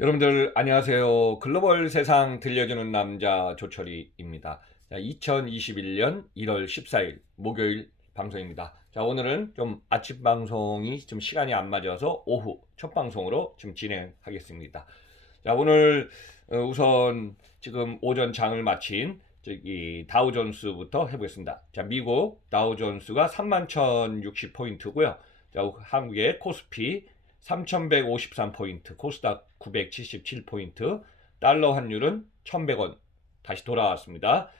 여러분들 안녕하세요. 글로벌 세상 들려주는 남자 조철희입니다. 자, 2021년 1월 14일 목요일 방송입니다. 자, 오늘은 좀 아침 방송이 좀 시간이 안 맞아서 오후 첫 방송으로 좀 진행하겠습니다. 자, 오늘 우선 지금 오전 장을 마친 저기 다우존스부터 해보겠습니다. 자, 미국 다우존스가 31,060포인트고요. 자, 한국의 코스피 3,153포인트, 코스닥 977포인트, 달러 환율은 1,100원 다시 돌아왔습니다.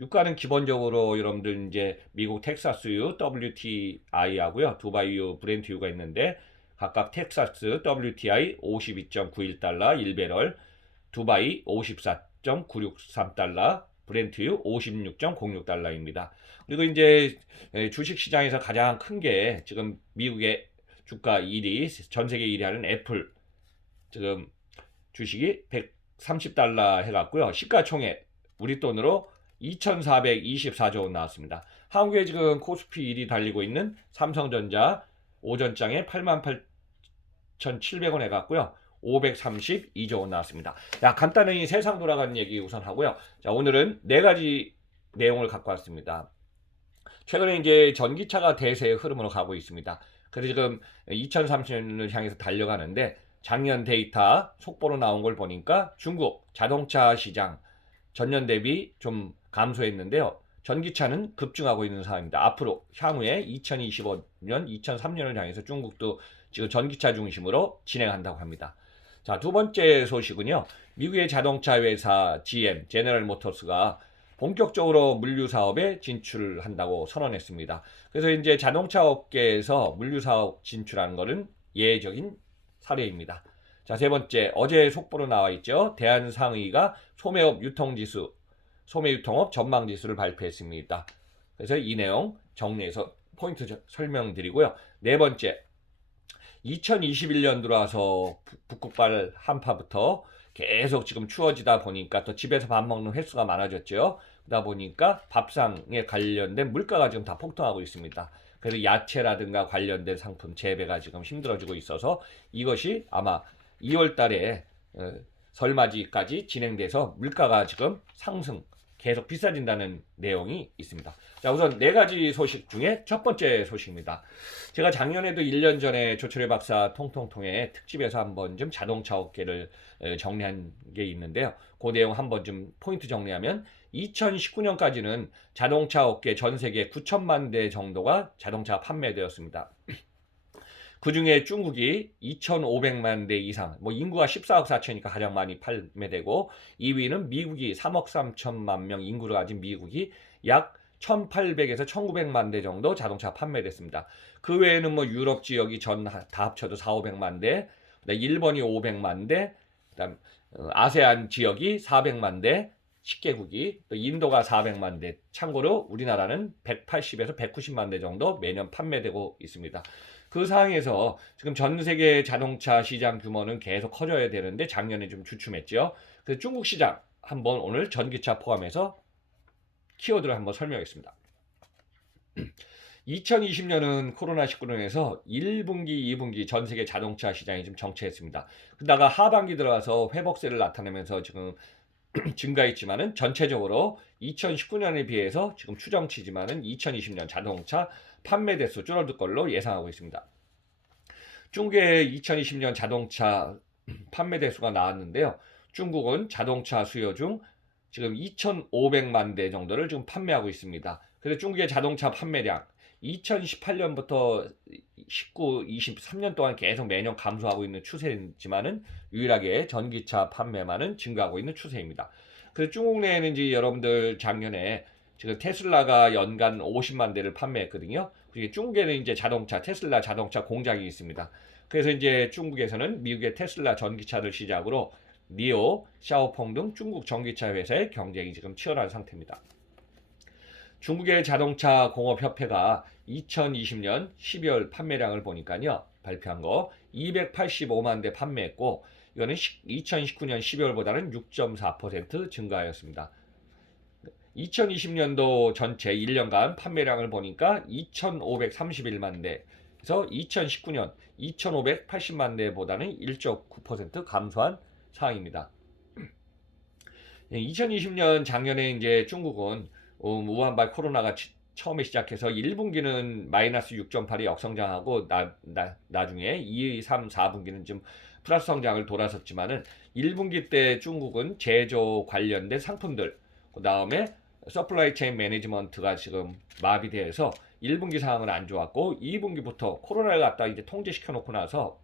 유가는 기본적으로 여러분들 이제 미국 텍사스유 WTI하고요, 두바이유 브렌트유가 있는데 각각 텍사스 WTI 52.91달러 1배럴, 두바이 54.963달러, 브렌트유 56.06달러입니다. 그리고 이제 주식 시장에서 가장 큰 게 지금 미국의 주가 1위, 전 세계 1위 하는 애플, 지금 주식이 130달러 해갖고요. 시가총액, 우리 돈으로 2,424조 원 나왔습니다. 한국에 지금 코스피 1위 달리고 있는 삼성전자 오전장에 88,700원 해갖고요. 532조 원 나왔습니다. 자, 간단히 세상 돌아가는 얘기 우선 하고요. 자, 오늘은 네 가지 내용을 갖고 왔습니다. 최근에 이제 전기차가 대세의 흐름으로 가고 있습니다. 그래서 지금 2030년을 향해서 달려가는데 작년 데이터 속보로 나온 걸 보니까 중국 자동차 시장 전년 대비 좀 감소했는데요. 전기차는 급증하고 있는 상황입니다. 앞으로 향후에 2025년, 2003년을 향해서 중국도 지금 전기차 중심으로 진행한다고 합니다. 자, 두 번째 소식은요. 미국의 자동차 회사 GM, 제너럴 모터스가 본격적으로 물류 사업에 진출한다고 선언했습니다. 그래서 이제 자동차 업계에서 물류 사업 진출하는 것은 예외적인 사례입니다. 자, 세 번째, 어제 속보로 나와 있죠. 대한상의가 소매업 유통지수, 소매유통업 전망지수를 발표했습니다. 그래서 이 내용 정리해서 포인트 설명드리고요. 네 번째, 2021년 들어와서 북극발 한파부터 계속 지금 추워지다 보니까 또 집에서 밥 먹는 횟수가 많아졌죠. 그러다 보니까 밥상에 관련된 물가가 지금 다 폭등하고 있습니다. 그래서 야채라든가 관련된 상품 재배가 지금 힘들어지고 있어서 이것이 아마 2월 달에 설맞이까지 진행돼서 물가가 지금 상승 계속 비싸진다는 내용이 있습니다. 자, 우선 네 가지 소식 중에 첫 번째 소식입니다. 제가 작년에도 1년 전에 조철의 박사 통통통의 특집에서 한번 좀 자동차 업계를 정리한 게 있는데요. 그 내용 한번 좀 포인트 정리하면 2019년까지는 자동차 업계 전 세계 9천만 대 정도가 자동차 판매되었습니다. 그 중에 중국이 2,500만 대 이상, 뭐 인구가 14억 4천이니까 가장 많이 판매되고 2위는 미국이 3억 3천만 명 인구를 가진 미국이 약 1,800에서 1,900만 대 정도 자동차 판매됐습니다. 그 외에는 뭐 유럽 지역이 전 다 합쳐도 4, 500만 대, 일본이 500만 대, 그다음 아세안 지역이 400만 대, 10개국이 또 인도가 400만 대. 참고로 우리나라는 180에서 190만 대 정도 매년 판매되고 있습니다. 그 상황에서 지금 전 세계 자동차 시장 규모는 계속 커져야 되는데 작년에 좀 주춤했죠. 그래서 중국 시장 한번 오늘 전기차 포함해서 키워드를 한번 설명하겠습니다. 2020년은 코로나19로 인해서 1분기, 2분기 전 세계 자동차 시장이 좀 정체했습니다. 그러다가 하반기 들어와서 회복세를 나타내면서 지금 증가했지만은 전체적으로 2019년에 비해서 지금 추정치지만은 2020년 자동차 판매 대수 줄어들 걸로 예상하고 있습니다. 중국의 2020년 자동차 판매 대수가 나왔는데요. 중국은 자동차 수요 중 지금 2,500만 대 정도를 지금 판매하고 있습니다. 그래서 중국의 자동차 판매량 2018년부터 19, 23년 동안 계속 매년 감소하고 있는 추세지만은 유일하게 전기차 판매만은 증가하고 있는 추세입니다. 그래서 중국 내에는 이제 여러분들 작년에 지금 테슬라가 연간 50만 대를 판매했거든요. 그리고 중국에는 이제 테슬라 자동차 공장이 있습니다. 그래서 이제 중국에서는 미국의 테슬라 전기차를 시작으로 니오, 샤오펑 등 중국 전기차 회사의 경쟁이 지금 치열한 상태입니다. 중국의 자동차 공업협회가 2020년 12월 판매량을 보니까요. 발표한 거 285만 대 판매했고 이거는 2019년 12월보다는 6.4% 증가하였습니다. 2020년도 전체 1년간 판매량을 보니까 2,531만 대. 그래서 2019년 2,580만 대보다는 1.9% 감소한 상황입니다. 2020년 작년에 이제 중국은 우한발 코로나가 처음에 시작해서 1분기는 마이너스 6.8이 역성장하고 나중에 2, 3, 4분기는 좀 플러스 성장을 돌아섰지만은 1분기 때 중국은 제조 관련된 상품들, 그 다음에 서플라이 체인 매니지먼트가 지금 마비돼서 1분기 상황은 안 좋았고 2분기부터 코로나를 갖다 이제 통제시켜 놓고 나서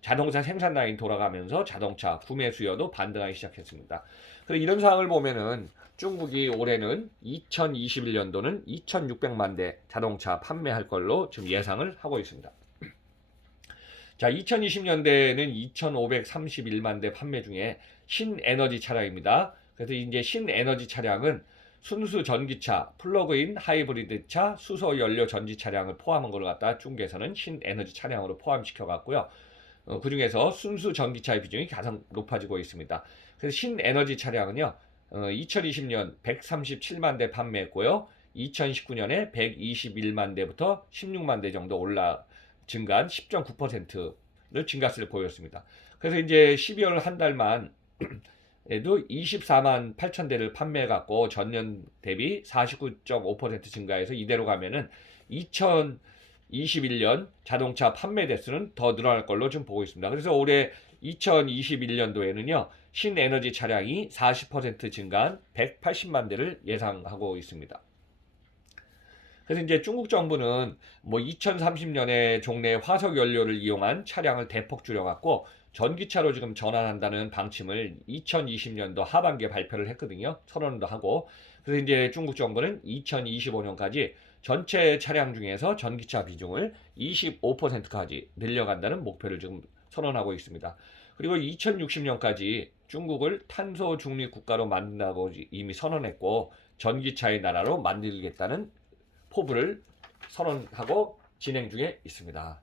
자동차 생산 라인 돌아가면서 자동차 구매 수요도 반등하기 시작했습니다. 그래서 이런 상황을 보면은 중국이 올해는 2021년도는 2,600만 대 자동차 판매할 걸로 지금 예상을 하고 있습니다. 자, 2020년대에는 2,531만 대 판매 중에 신에너지 차량입니다. 그래서 이제 신에너지 차량은 순수 전기차, 플러그인 하이브리드 차, 수소 연료 전지 차량을 포함한 걸 갖다 중국에서는 신에너지 차량으로 포함시켜 갔고요. 그 중에서 순수 전기차의 비중이 가장 높아지고 있습니다. 그래서 신에너지 차량은요, 2020년 137만 대 판매했고요. 2019년에 121만 대부터 16만 대 정도 증가한 10.9%를 증가세를 보였습니다. 그래서 이제 12월 한 달만 에도 24만 8천 대를 판매해갖고 전년 대비 49.5% 증가해서 이대로 가면은 2021년 자동차 판매 대수는 더 늘어날 걸로 좀 보고 있습니다. 그래서 올해 2021년도에는요, 신에너지 차량이 40% 증가한 180만 대를 예상하고 있습니다. 그래서 이제 중국 정부는 뭐 2030년에 종래 화석 연료를 이용한 차량을 대폭 줄여갖고 전기차로 지금 전환한다는 방침을 2020년도 하반기에 발표를 했거든요. 선언도 하고. 그래서 이제 중국 정부는 2025년까지 전체 차량 중에서 전기차 비중을 25%까지 늘려간다는 목표를 지금 선언하고 있습니다. 그리고 2060년까지 중국을 탄소 중립 국가로 만든다고 이미 선언했고 전기차의 나라로 만들겠다는 포부를 선언하고 진행 중에 있습니다.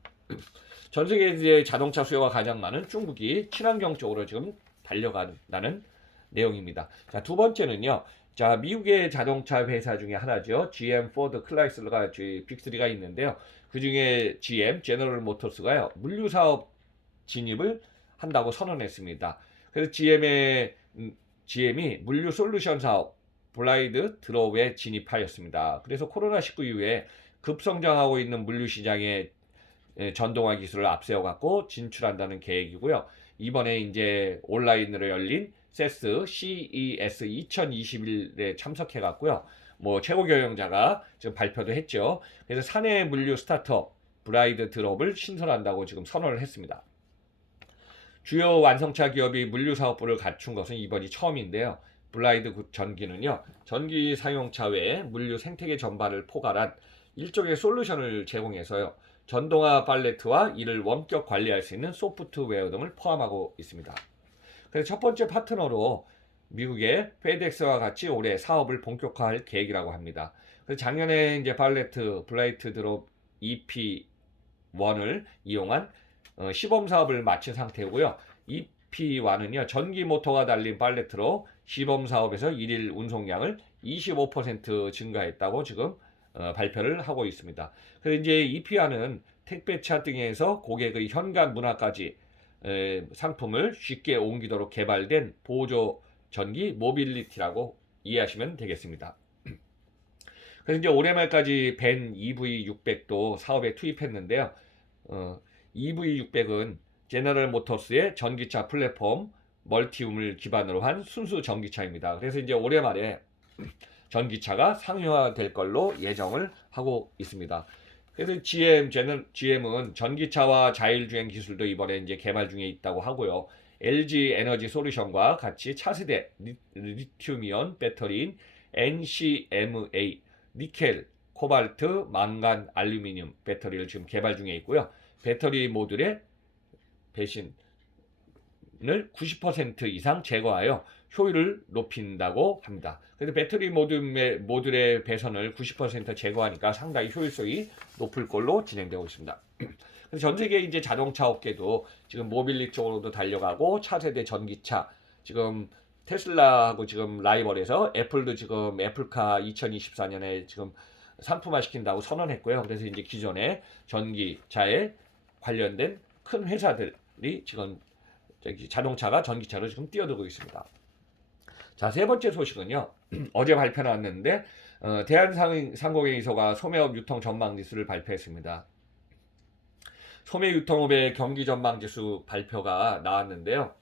전 세계의 자동차 수요가 가장 많은 중국이 친환경 쪽으로 지금 달려간다는 내용입니다. 자, 두 번째는요. 자, 미국의 자동차 회사 중에 하나죠. GM, 포드, 클라이슬러가 빅3가 있는데요. 그 중에 GM, 제너럴 모터스가요. 물류 사업 진입을 한다고 선언했습니다. 그래서 GM이 물류 솔루션 사업 블라이드 드롭에 진입하였습니다. 그래서 코로나19 이후에 급성장하고 있는 물류 시장에 전동화 기술을 앞세워 갖고 진출한다는 계획이고요. 이번에 이제 온라인으로 열린 CES 2021에 참석해 갖고요. 뭐 최고 경영자가 지금 발표도 했죠. 그래서 사내 물류 스타트업 블라이드 드롭을 신설한다고 지금 선언을 했습니다. 주요 완성차 기업이 물류 사업부를 갖춘 것은 이번이 처음인데요. 블라이드 전기는요, 전기 사용차 외에 물류 생태계 전반을 포괄한 일종의 솔루션을 제공해서요, 전동화 팔레트와 이를 원격 관리할 수 있는 소프트웨어 등을 포함하고 있습니다. 그래서 첫 번째 파트너로 미국의 페덱스와 같이 올해 사업을 본격화할 계획이라고 합니다. 그래서 작년에 이제 블라이트 드롭 EP1을 이용한 시범 사업을 마친 상태고요. EP1은요, 전기 모터가 달린 팔레트로 시범 사업에서 일일 운송량을 25% 증가했다고 지금 발표를 하고 있습니다. 그래서 이제 EP1은 택배차 등에서 고객의 현관 문화까지 상품을 쉽게 옮기도록 개발된 보조 전기 모빌리티라고 이해하시면 되겠습니다. 그래서 이제 올해 말까지 벤 EV600도 사업에 투입했는데요. EV600은 제너럴 모터스의 전기차 플랫폼 멀티움을 기반으로 한 순수 전기차입니다. 그래서 이제 올해 말에 전기차가 상용화될 걸로 예정을 하고 있습니다. 그래서 GM은 전기차와 자율주행 기술도 이번에 이제 개발 중에 있다고 하고요. LG 에너지 솔루션과 같이 차세대 리튬이온 배터리인 NCMA, 니켈, 코발트, 망간, 알루미늄 배터리를 지금 개발 중에 있고요. 배터리 모듈의 배신을 90% 이상 제거하여 효율을 높인다고 합니다. 그래서 배터리 모듈의 배선을 90% 제거하니까 상당히 효율성이 높을 걸로 진행되고 있습니다. 그래서 전 세계 이제 자동차 업계도 지금 모빌리티 쪽으로도 달려가고 차세대 전기차 지금 테슬라하고 지금 라이벌에서 애플도 지금 애플카 2024년에 지금 상품화 시킨다고 선언했고요. 그래서 이제 기존의 전기차의 관련된 큰 회사들이 지금 자동차가 전기차로 지금 뛰어들고 있습니다. 자, 세 번째 소식은요. 어제 발표 나왔는데 대한상공회의소가 소매업 유통 전망지수를 발표했습니다. 소매 유통업의 경기 전망지수 발표가 나왔는데요.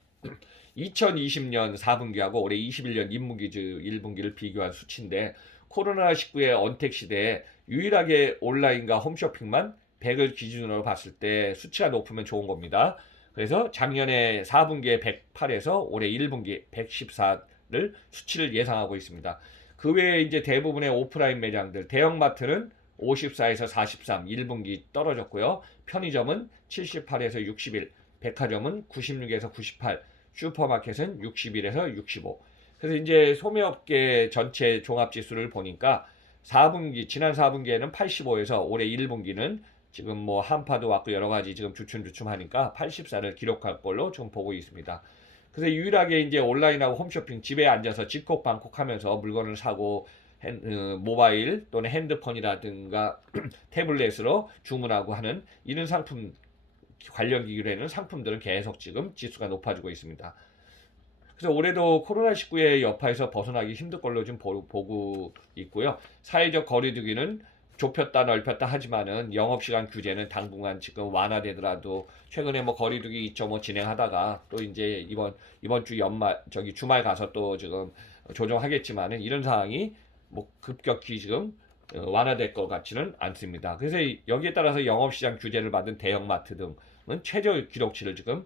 2020년 4분기하고 올해 21년 1분기를 비교한 수치인데 코로나19의 언택 시대에 유일하게 온라인과 홈쇼핑만 100을 기준으로 봤을 때 수치가 높으면 좋은 겁니다. 그래서 작년에 4분기에 108에서 올해 1분기 114를 수치를 예상하고 있습니다. 그 외에 이제 대부분의 오프라인 매장들, 대형마트는 54에서 43, 1분기 떨어졌고요. 편의점은 78에서 61, 백화점은 96에서 98, 슈퍼마켓은 61에서 65. 그래서 이제 소매업계 전체 종합지수를 보니까 4분기, 지난 4분기에는 85에서 올해 1분기는 지금 뭐 한파도 왔고 여러 가지 지금 주춤주춤하니까 84를 기록할 걸로 지금 보고 있습니다. 그래서 유일하게 이제 온라인하고 홈쇼핑 집에 앉아서 집콕방콕하면서 물건을 사고 모바일 또는 핸드폰이라든가 태블릿으로 주문하고 하는 이런 상품 관련 기기로는 상품들은 계속 지금 지수가 높아지고 있습니다. 그래서 올해도 코로나19의 여파에서 벗어나기 힘들 걸로 좀 보고 있고요. 사회적 거리두기는 좁혔다 넓혔다 하지만은 영업시간 규제는 당분간 지금 완화되더라도 최근에 뭐 거리두기 2.5 진행하다가 또 이제 이번 주 주말 가서 또 지금 조정하겠지만은 이런 상황이 뭐 급격히 지금 완화될 것 같지는 않습니다. 그래서 여기에 따라서 영업시장 규제를 받은 대형마트 등은 최저 기록치를 지금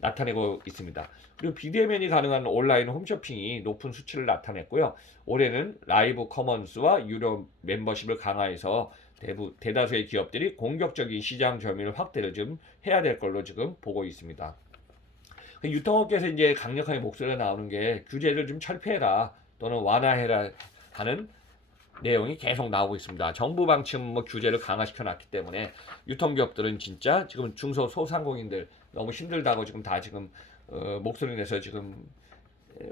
나타내고 있습니다. 그리고 비대면이 가능한 온라인 홈쇼핑이 높은 수치를 나타냈고요. 올해는 라이브 커먼스와 유료 멤버십을 강화해서 대다수의 기업들이 공격적인 시장 점유율 확대를 좀 해야 될 걸로 지금 보고 있습니다. 유통업계에서 이제 강력하게 목소리가 나오는 게 규제를 좀 철폐해라 또는 완화해라 하는 내용이 계속 나오고 있습니다. 정부 방침 뭐 규제를 강화시켜 놨기 때문에 유통기업들은 진짜 지금 중소소상공인들 너무 힘들다고 지금 다 지금 목소리 내서 지금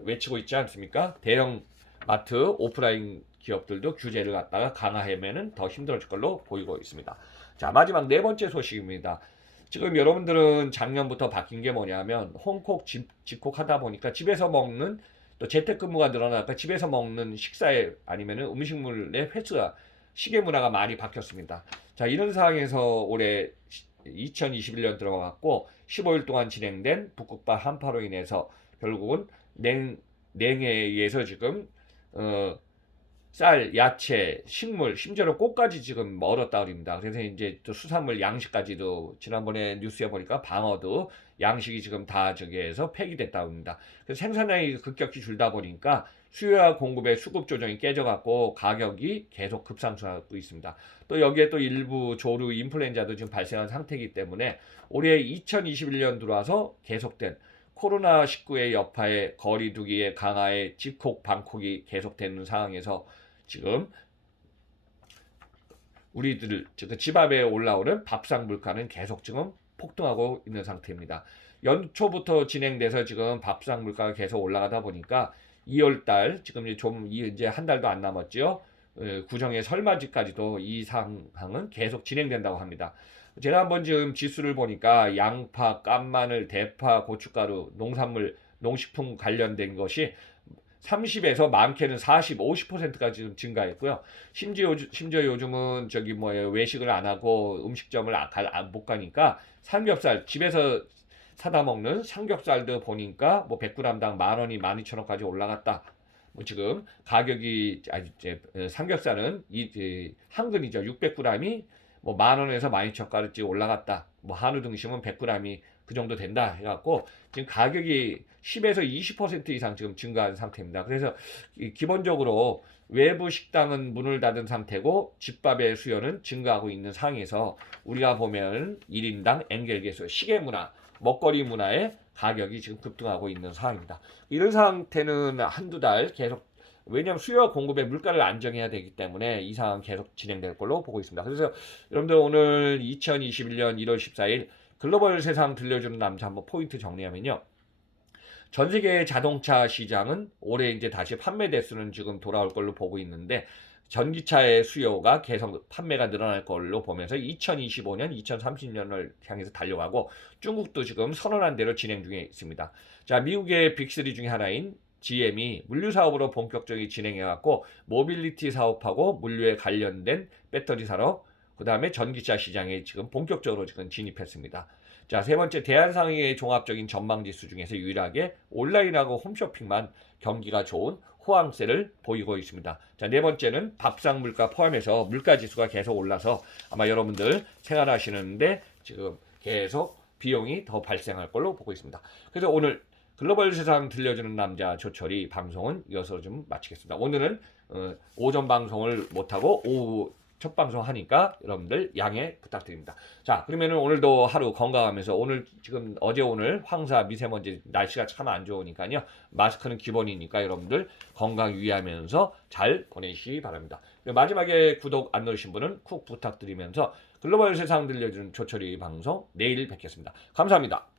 외치고 있지 않습니까? 대형 마트 오프라인 기업들도 규제를 갖다가 강화하면은 더 힘들어질 걸로 보이고 있습니다. 자, 마지막 네 번째 소식입니다. 지금 여러분들은 작년부터 바뀐 게 뭐냐면 홈콕 집콕 하다 보니까 집에서 먹는 또 재택근무가 늘어나니까 집에서 먹는 식사에 아니면은 음식물의 횟수가 시계 문화가 많이 바뀌었습니다. 자, 이런 상황에서 올해 2021년 들어갔고 15일 동안 진행된 북극바 한파로 인해서 결국은 냉해에 의해서 지금 쌀, 야채, 식물, 심지어는 꽃까지 지금 얼었다 그럽니다. 그래서 이제 또 수산물 양식까지도 지난번에 뉴스에 보니까 방어도 양식이 지금 다 저기에서 폐기됐다 합니다. 그래서 생산량이 급격히 줄다 보니까 수요와 공급의 수급 조정이 깨져갖고 가격이 계속 급상승하고 있습니다. 또 여기에 또 일부 조류 인플루엔자도 지금 발생한 상태이기 때문에 올해 2021년 들어와서 계속된 코로나19의 여파에 거리두기의 강화에 집콕 방콕이 계속되는 상황에서 지금 우리들 집 앞에 올라오는 밥상 물가는 계속 지금 폭등하고 있는 상태입니다. 연초부터 진행돼서 지금 밥상 물가가 계속 올라가다 보니까 2월달 지금 이제 한 달도 안 남았죠. 구정의 설맞이까지도 이 상황은 계속 진행된다고 합니다. 제가 한번 지금 지수를 보니까 양파, 깐마늘, 대파, 고춧가루, 농산물, 농식품 관련된 것이 30에서 많게는 40, 50%까지 지금 증가했고요. 심지어 요즘은 저기 뭐예요, 외식을 안 하고 음식점을 못 가니까 삼겹살 집에서 사다 먹는 삼겹살도 보니까 뭐 100g당 10,000원이 12,000원까지 올라갔다. 뭐 지금 가격이 이제 삼겹살은 한근이죠. 600g이 뭐 10,000원에서 12,000원까지 올라갔다. 뭐 한우 등심은 100g이 그 정도 된다 해갖고 지금 가격이 10에서 20% 이상 지금 증가한 상태입니다. 그래서 기본적으로 외부 식당은 문을 닫은 상태고 집밥의 수요는 증가하고 있는 상황에서 우리가 보면 1인당 엔겔개수, 시계 문화, 먹거리 문화의 가격이 지금 급등하고 있는 상황입니다. 이런 상태는 한두 달 계속, 왜냐하면 수요와 공급의 물가를 안정해야 되기 때문에 이 상황 계속 진행될 걸로 보고 있습니다. 그래서 여러분들 오늘 2021년 1월 14일 글로벌 세상 들려주는 남자 한번 포인트 정리하면요. 전 세계 자동차 시장은 올해 이제 다시 판매 대수는 지금 돌아올 걸로 보고 있는데 전기차의 수요가 계속 판매가 늘어날 걸로 보면서 2025년, 2030년을 향해서 달려가고 중국도 지금 선언한 대로 진행 중에 있습니다. 자, 미국의 빅3 중에 하나인 GM이 물류 사업으로 본격적으로 진행해갖고 모빌리티 사업하고 물류에 관련된 배터리 산업, 그 다음에 전기차 시장에 지금 본격적으로 지금 진입했습니다. 자, 세 번째, 대한상의의 종합적인 전망지수 중에서 유일하게 온라인하고 홈쇼핑만 경기가 좋은 호황세를 보이고 있습니다. 자, 네 번째는 밥상 물가 포함해서 물가 지수가 계속 올라서 아마 여러분들 생활하시는데 지금 계속 비용이 더 발생할 걸로 보고 있습니다. 그래서 오늘 글로벌 세상 들려주는 남자 조철이 방송은 이어서 좀 마치겠습니다. 오늘은 오전 방송을 못하고 오후 첫 방송 하니까 여러분들 양해 부탁드립니다. 자, 그러면은 오늘도 하루 건강하면서 오늘 지금 어제 오늘 황사 미세먼지 날씨가 참 안 좋으니까요. 마스크는 기본이니까 여러분들 건강 유의하면서 잘 보내시기 바랍니다. 마지막에 구독 안 누르신 분은 쿡 부탁드리면서 글로벌 세상 들려주는 조철이 방송 내일 뵙겠습니다. 감사합니다.